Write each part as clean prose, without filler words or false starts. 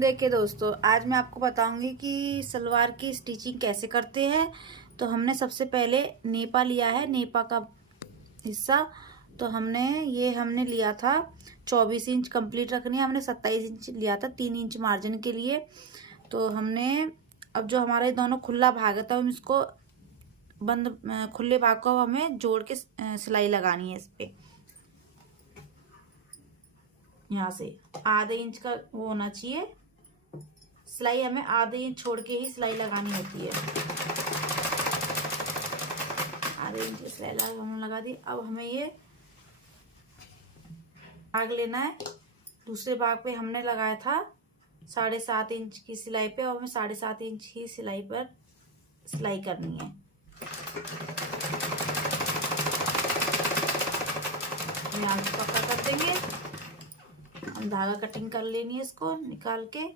देखिए दोस्तों, आज मैं आपको बताऊंगी कि सलवार की स्टिचिंग कैसे करते हैं। तो हमने सबसे पहले नेपा लिया है, नेपा का हिस्सा। तो हमने लिया था 24 इंच कंप्लीट रखनी है। हमने 27 इंच लिया था 3 इंच मार्जिन के लिए। तो हमने अब जो हमारे दोनों खुला भाग है तो हम इसको बंद खुले भाग को हमें जोड़ के सिलाई लगानी है। इस पे यहाँ से आधे इंच का वो होना चाहिए सिलाई। हमें आधे इंच छोड़ के ही सिलाई लगानी होती है। आधे इंच की सिलाई हमने लगा दी। अब हमें ये भाग लेना है। दूसरे भाग पे हमने लगाया था 7.5 इंच की सिलाई पे, और हमें 7.5 इंच की सिलाई पर सिलाई करनी है। यहाँ से पक्का कर देंगे। हम धागा कटिंग कर लेनी है इसको निकाल के।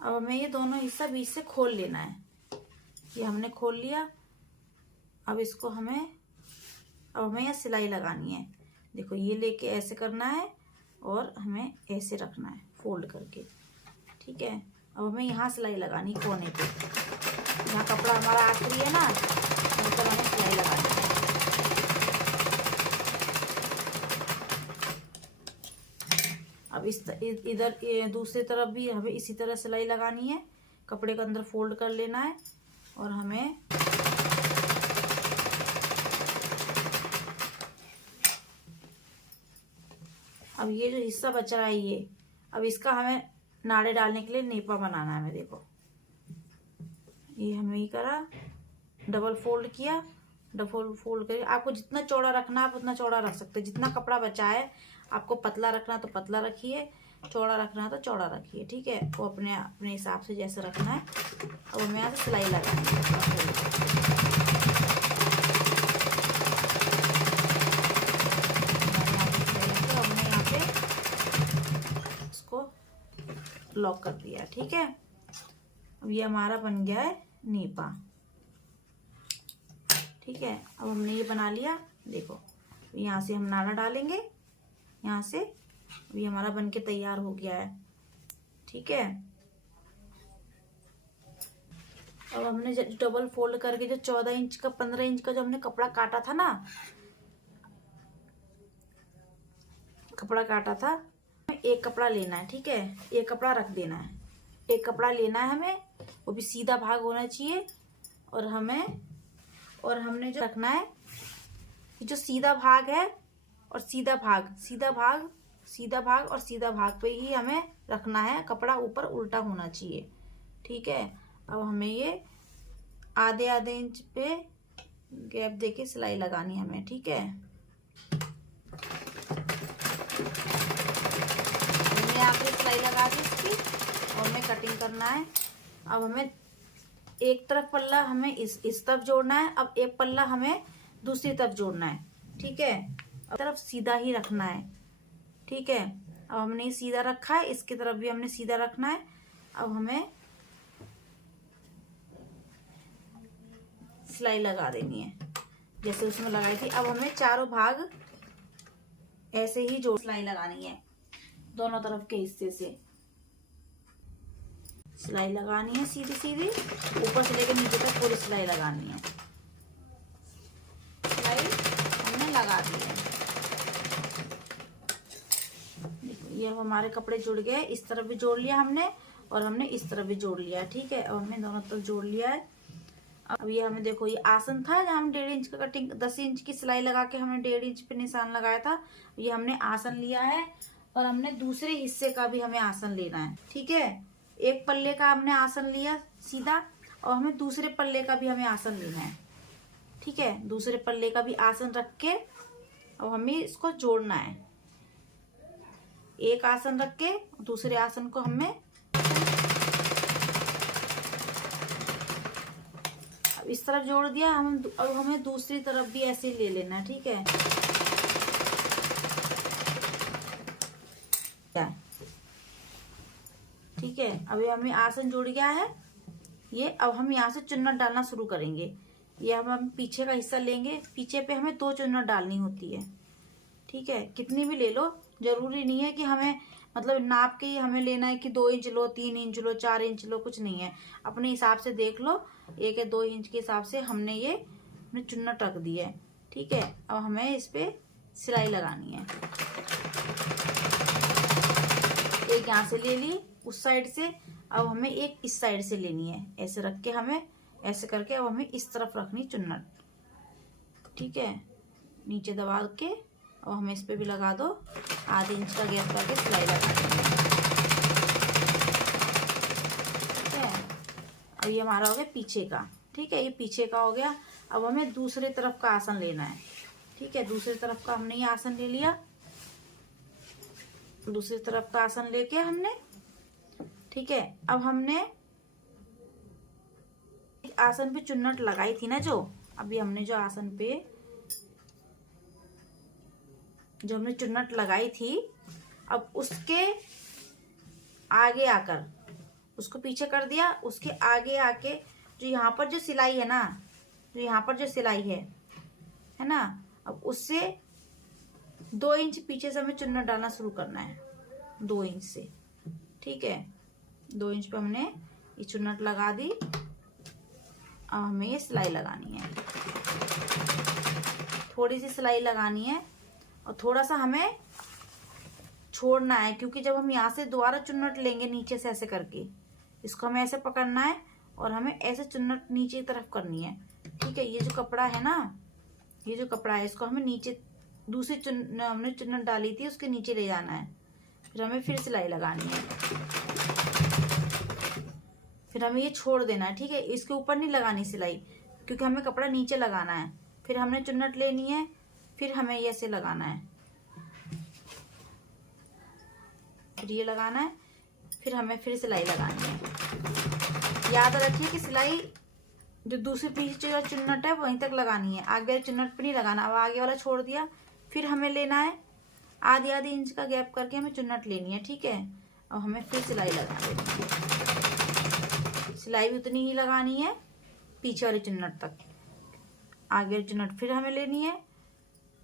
अब हमें ये दोनों हिस्सा बीच से खोल लेना है। ये हमने खोल लिया। अब इसको हमें यहाँ सिलाई लगानी है। देखो, ये लेके ऐसे करना है और हमें ऐसे रखना है फोल्ड करके। ठीक है। अब हमें यहाँ सिलाई लगानी कोने पे। यहाँ कपड़ा हमारा आखिरी है ना, तो हमें सिलाई लगानी है। अब इधर दूसरी तरफ भी हमें इसी तरह सिलाई लगानी है। कपड़े को अंदर फोल्ड कर लेना है और हमें अब ये जो हिस्सा बच रहा है ये, अब इसका हमें नाड़े डालने के लिए नेपा बनाना है। हमें देखो, ये हमें ही करा, डबल फोल्ड किया। डबल फोल्ड करके आपको जितना चौड़ा रखना आप उतना चौड़ा रख सकते हैं। जितना कपड़ा बचा है, आपको पतला रखना तो पतला रखिए, चौड़ा रखना तो चौड़ा रखिए। ठीक है, वो अपने अपने हिसाब से जैसे रखना है। अब हमें यहाँ से सिलाई लगानी है। लॉक कर दिया। ठीक है, अब ये हमारा बन गया है नेपा। ठीक है, अब हमने ये बना लिया। देखो, यहाँ से हम नाड़ा डालेंगे यहाँ से। अब ये हमारा बनके तैयार हो गया है। ठीक है, अब हमने डबल फोल्ड करके जो 14 इंच का 15 इंच का जो हमने कपड़ा काटा था ना, एक कपड़ा लेना है। ठीक है, एक कपड़ा रख देना है। एक कपड़ा लेना है हमें, वो भी सीधा भाग होना चाहिए। और हमने जो रखना है, जो सीधा भाग है और सीधा भाग और सीधा भाग पे ही हमें रखना है। कपड़ा ऊपर उल्टा होना चाहिए। ठीक है, अब हमें ये आधे इंच पे गैप देके सिलाई लगानी है हमें। ठीक है, आखिरी सिलाई लगा दी इसकी और हमें कटिंग करना है। अब हमें एक तरफ पल्ला हमें इस तरफ जोड़ना है। अब एक पल्ला हमें दूसरी तरफ जोड़ना है। ठीक है, अब तरफ सीधा ही रखना है। ठीक है, अब हमने सीधा रखा है, इसकी तरफ भी हमने सीधा रखना है। अब हमें सिलाई लगा देनी है जैसे उसमें लगाई थी। अब हमें चारों भाग ऐसे ही जोड़ सिलाई लगानी है। दोनों तरफ के हिस्से से सिलाई लगानी है, सीधी सीधी ऊपर से लेकर नीचे तक पूरी सिलाई लगानी है। सिलाई हमने लगा दी है। देखो, ये हमारे कपड़े जुड़ गए। इस तरफ भी जोड़ लिया हमने और हमने इस तरफ भी जोड़ लिया। ठीक है, अब हमने दोनों तरफ जोड़ लिया है। अब ये हमें देखो, ये आसन था जहाँ हम 1.5 इंच का कटिंग 10 इंच की सिलाई लगा के हमने 1.5 इंच पे निशान लगाया था। ये हमने आसन लिया है और हमने दूसरे हिस्से का भी हमें आसन लेना है। ठीक है, एक पल्ले का हमने आसन लिया सीधा और हमें दूसरे पल्ले का भी हमें आसन लेना है। ठीक है, दूसरे पल्ले का भी आसन रख के अब हमें इसको जोड़ना है। एक आसन रख के दूसरे आसन को हमें अब इस तरफ जोड़ दिया। अब हमें दूसरी तरफ भी ऐसे ले लेना है। ठीक है, ठीक है, अभी हमें आसन जुड़ गया है ये। अब हम यहाँ से चुन्नट डालना शुरू करेंगे। ये हम पीछे का हिस्सा लेंगे। पीछे पे हमें 2 चुन्नट डालनी होती है। ठीक है, कितनी भी ले लो, जरूरी नहीं है कि हमें मतलब नाप के ही हमें लेना है कि 2 इंच लो, 3 इंच लो, 4 इंच लो, कुछ नहीं है। अपने हिसाब से देख लो, 1 या 2 इंच के हिसाब से हमने ये चुन्नट रख दी है। ठीक है, अब हमें इस पे सिलाई लगानी है। एक यहाँ से ले ली उस साइड से, अब हमें एक इस साइड से लेनी है। ऐसे रख के हमें ऐसे करके अब हमें इस तरफ रखनी चुन्नट। ठीक है, नीचे दबा के अब हमें इस पे भी लगा दो, आधे इंच का गैप करके सिलाई लगा देंगे। ठीक है, अब ये हमारा हो गया पीछे का। ठीक है, ये पीछे का हो गया। अब हमें दूसरे तरफ का आसन लेना है। ठीक है, दूसरी तरफ का हमने ये आसन ले लिया, दूसरी तरफ का आसन लेके हमने, ठीक है, अब हमने आसन पे चुन्नट लगाई थी ना, जो अभी हमने जो आसन पे जो हमने चुन्नट लगाई थी, अब उसके आगे आकर उसको पीछे कर दिया, उसके आगे आके जो यहाँ पर जो सिलाई है ना, जो यहाँ पर जो सिलाई है ना, अब उससे 2 इंच पीछे से हमें चुन्नट डालना शुरू करना है, 2 इंच से। ठीक है, 2 इंच पे हमने ये चुन्नट लगा दी। अब हमें ये सिलाई लगानी है, थोड़ी सी सिलाई लगानी है और थोड़ा सा हमें छोड़ना है, क्योंकि जब हम यहाँ से दोबारा चुन्नट लेंगे नीचे से ऐसे करके, इसको हमें ऐसे पकड़ना है और हमें ऐसे चुन्नट नीचे की तरफ करनी है। ठीक है, ये जो कपड़ा है ना, ये जो कपड़ा है, इसको हमें नीचे दूसरी हमने चुन्नट डाली थी उसके नीचे ले जाना है। फिर हमें फिर सिलाई लगानी है, फिर हमें ये छोड़ देना है। ठीक है, इसके ऊपर नहीं लगानी सिलाई, क्योंकि हमें कपड़ा नीचे लगाना है। फिर हमने चुन्नट लेनी है, फिर हमें ये ऐसे लगाना है, फिर ये लगाना है, फिर हमें फिर सिलाई लगानी है। याद रखिए कि सिलाई जो दूसरी पीछे जो चुन्नट है वहीं तक लगानी है, आगे चुन्नट पे नहीं लगाना। अब आगे वाला छोड़ दिया, फिर हमें लेना है आधी आधी इंच का गैप करके हमें चुन्नट लेनी है। ठीक है, अब हमें फिर सिलाई लगा देनी है। सिलाई भी उतनी ही लगानी है पीछे वाली चुन्नट तक, आगे वाली चुन्नट फिर हमें लेनी है,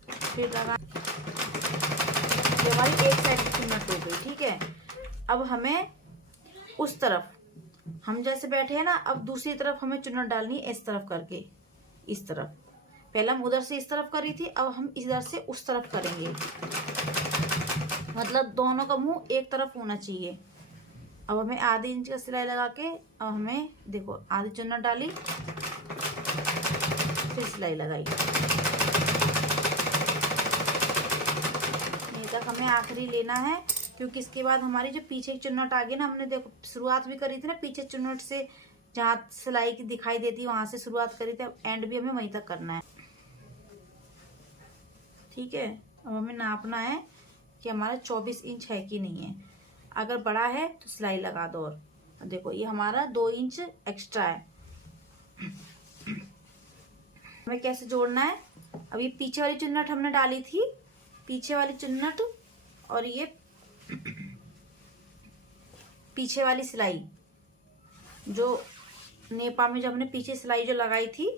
फिर लगा। हमारी एक साइड की चुन्नट हो गई। ठीक है, अब हमें उस तरफ हम जैसे बैठे हैं ना, अब दूसरी तरफ हमें चुन्नट डालनी है, इस तरफ करके, इस तरफ। पहले हम उधर से इस तरफ करी थी, अब हम इधर से उस तरफ करेंगे, मतलब दोनों का मुंह एक तरफ होना चाहिए। अब हमें आधे इंच का सिलाई लगा के, अब हमें देखो आधी चुन्नट डाली, फिर सिलाई लगाई, ये तक हमें आखिरी लेना है, क्योंकि इसके बाद हमारी जो पीछे की चुन्नट आ गई ना, हमने देखो शुरुआत भी करी थी ना पीछे चुन्नट से, जहाँ सिलाई की दिखाई देती है वहां से शुरुआत करी थी, अब एंड भी हमें वहीं तक करना है। ठीक है, अब हमें नापना है कि हमारा 24 इंच है कि नहीं है। अगर बड़ा है तो सिलाई लगा दो। और देखो ये हमारा 2 इंच एक्स्ट्रा है। हमें कैसे जोड़ना है, अब ये पीछे वाली चुन्नट हमने डाली थी, पीछे वाली चुन्नट और ये पीछे वाली सिलाई, जो नेपा में जब हमने पीछे सिलाई जो लगाई थी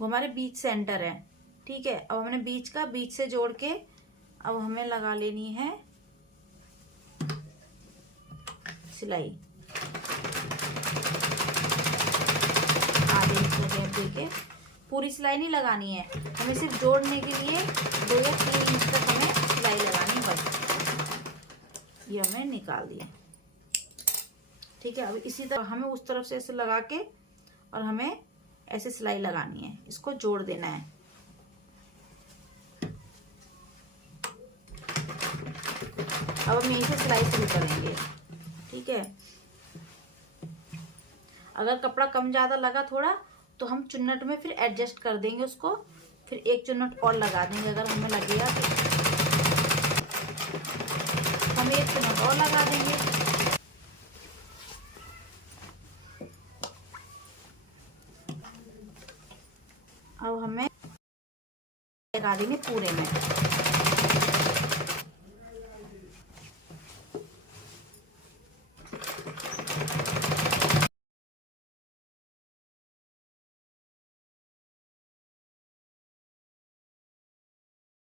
वो हमारे बीच सेंटर है। ठीक है, अब हमने बीच से जोड़ के अब हमें लगा लेनी है सिलाई, आधे इंच गैप देके। पूरी सिलाई नहीं लगानी है, हमें सिर्फ जोड़ने के लिए 2 या 3 इंच तक हमें सिलाई लगानी बस। ये हमने निकाल दिया। ठीक है, अब इसी तरह हमें उस तरफ से ऐसे लगा के और हमें ऐसे सिलाई लगानी है, इसको जोड़ देना है। अब हम यहीं से सिलाई शुरू करेंगे। ठीक है, अगर कपड़ा कम ज्यादा लगा थोड़ा तो हम चुन्नट में फिर एडजस्ट कर देंगे उसको, फिर एक चुन्नट और लगा देंगे अगर हमें लगेगा तो हम एक चुन्नट और लगा देंगे। अब हमें लगा देंगे पूरे में।